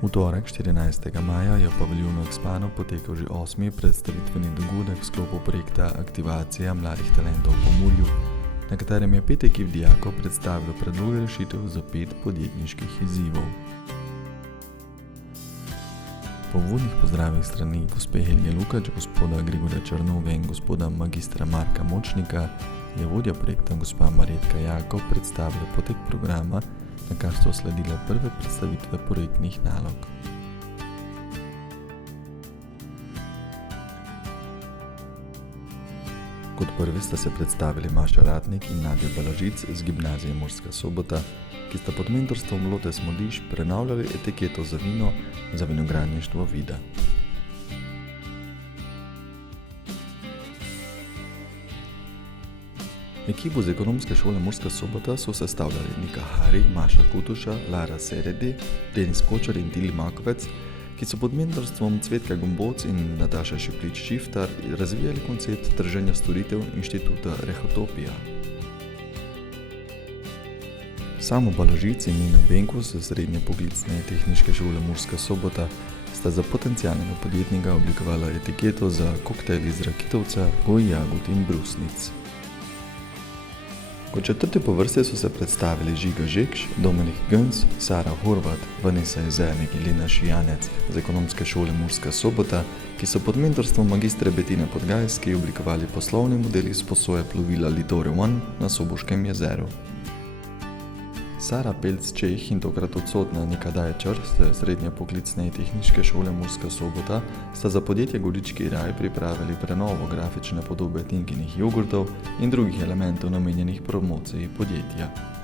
V torek 14. maja je v paviljonu Expano potekal že 8. predstavitveni dogodek v sklopu projekta Aktivacija mladih talentov v Pomurju, na katerem je 5 ekip dijakov predstavilo predloge rešitev za 5 podjetniških izzivov. Po uvodnih pozdravih strani gospe Helje Lukač, gospoda Grigorja Črnoge in gospoda magistra Marka Močnika je vodja projekta gospa Marjetka Jakov predstavila potek programa, na kar so sledile prve predstavitve projektnih nalog. Kot prvi sta se predstavili Maša Ratnik in Nadja Balažic z gimnazije Murska Sobota, ki sta pod mentorstvom Lotte Smodiš prenavljali etiketo za vino za vinogradništvo Vida. Ekipo z ekonomske šole Murska Sobota so sestavljali Nika Hari, Maša Kutuša, Lara Seredi, Denis Kočar in Tili Makovec, ki so pod mentorstvom Cvetka Gomboc in Nataša Šiplič-Šiftar razvijali koncept trženja storitev inštituta Rehotopija. Samo Balažic in Nina Benkus z Srednje poklicne tehniške šole Murska Sobota sta za potencialnega podjetnika oblikovala etiketo za koktejl iz Rakitovca, goj jagod in brusnic. Kot četrti po vrsti so se predstavili Žiga Žekš, Dominik Gönc, Sara Horvat, Vanessa Jezernik in Lena Šijanec z ekonomske šole Murska Sobota, ki so pod mentorstvom magistre Betine Podgajski oblikovali poslovni model izposoje plovila Litore One na Soboškem jezeru. Sara Pelc-Čeh in tokrat odsotna Nika Dajčar z Srednje poklicne tehniške šole Murska Sobota sta za podjetje Gorički raj pripravili prenovo grafične podobe Tinkinih jogurtov in drugih elementov namenjenih promociji podjetja.